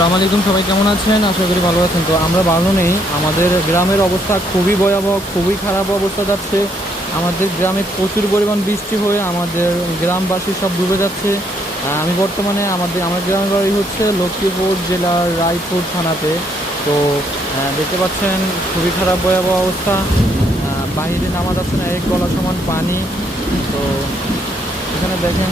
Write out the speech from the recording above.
আসসালামু আলাইকুম, সবাই কেমন আছেন? আশা করি ভালো আছেন। তো আমরা ভালো নেই, আমাদের গ্রামের অবস্থা খুবই ভয়াবহ, খুবই খারাপ অবস্থা যাচ্ছে। আমাদের গ্রামে প্রচুর পরিমাণ বৃষ্টি হয়ে আমাদের গ্রামবাসী সব ডুবে যাচ্ছে। আমি বর্তমানে আমার গ্রামের বাড়ি হচ্ছে লক্ষ্মীপুর জেলার রায়পুর থানাতে। তো দেখতে পাচ্ছেন খুবই খারাপ ভয়াবহ অবস্থা। বাহিরে নামা যাচ্ছে না, এক গলা সমান পানি। তো এখানে দেখেন